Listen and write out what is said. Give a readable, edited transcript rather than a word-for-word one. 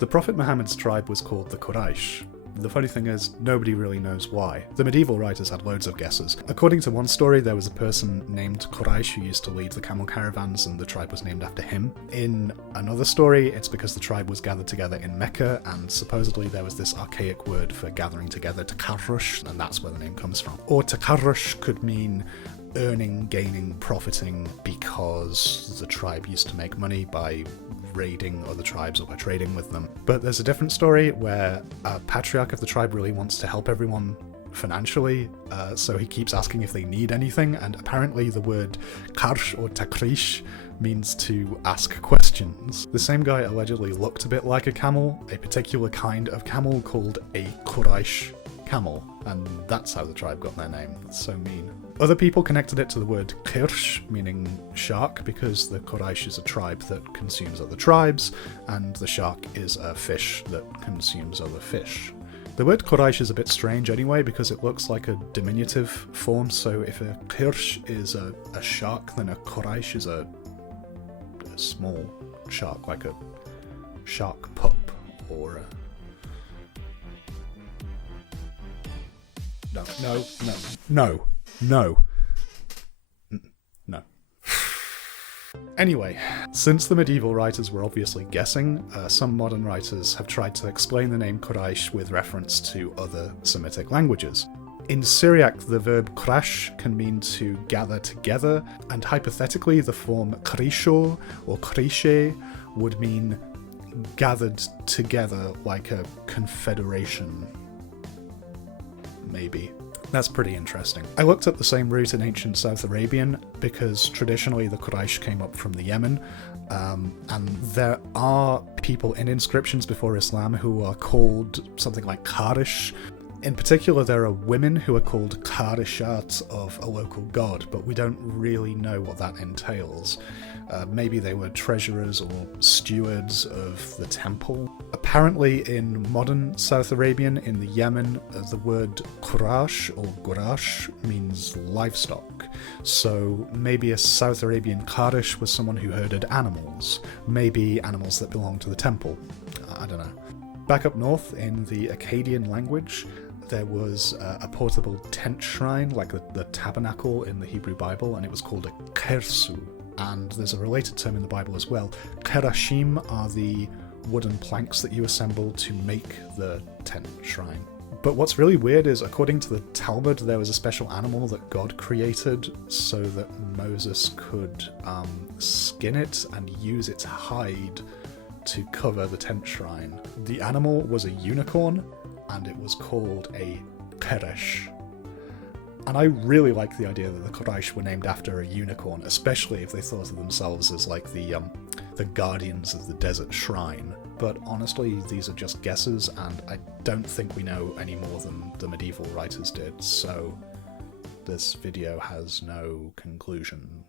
The Prophet Muhammad's tribe was called the Quraysh. The funny thing is, nobody really knows why. The medieval writers had loads of guesses. According to one story, there was a person named Quraysh who used to lead the camel caravans and the tribe was named after him. In another story, it's because the tribe was gathered together in Mecca, and supposedly there was this archaic word for gathering together, takarrush, and that's where the name comes from. Or takarrush could mean earning, gaining, profiting, because the tribe used to make money by raiding other tribes or by trading with them. But there's a different story where a patriarch of the tribe really wants to help everyone financially, so he keeps asking if they need anything, and apparently the word karsh or takrish means to ask questions. The same guy allegedly looked a bit like a camel, a particular kind of camel called a Quraysh camel, and that's how the tribe got their name. That's so mean. Other people connected it to the word qirsh, meaning shark, because the Quraysh is a tribe that consumes other tribes, and the shark is a fish that consumes other fish. The word Quraysh is a bit strange anyway, because it looks like a diminutive form, so if a qirsh is a shark, then a Quraysh is a small shark, like a shark pup, or a... No. Anyway, since the medieval writers were obviously guessing, some modern writers have tried to explain the name Quraysh with reference to other Semitic languages. In Syriac, the verb qrash can mean to gather together, and hypothetically the form qrisho or qrishe would mean gathered together like a confederation. Maybe. That's pretty interesting. I looked up the same root in ancient South Arabian because traditionally the Quraysh came up from the Yemen, and there are people in inscriptions before Islam who are called something like Qarish. In particular, there are women who are called Qarishat of a local god, but we don't really know what that entails. Maybe they were treasurers or stewards of the temple. Apparently in modern South Arabian, in the Yemen, the word Qurash or Gurash means livestock. So maybe a South Arabian Qarish was someone who herded animals. Maybe animals that belonged to the temple. I don't know. Back up north, in the Akkadian language, there was a portable tent shrine, like the tabernacle in the Hebrew Bible, and it was called a kersu. And there's a related term in the Bible as well. Kerashim are the wooden planks that you assemble to make the tent shrine. But what's really weird is, according to the Talmud, there was a special animal that God created so that Moses could skin it and use its hide to cover the tent shrine. The animal was a unicorn, and it was called a Qeresh. And I really like the idea that the Quraysh were named after a unicorn, especially if they thought of themselves as like the guardians of the desert shrine. But honestly, these are just guesses, and I don't think we know any more than the medieval writers did, so this video has no conclusion.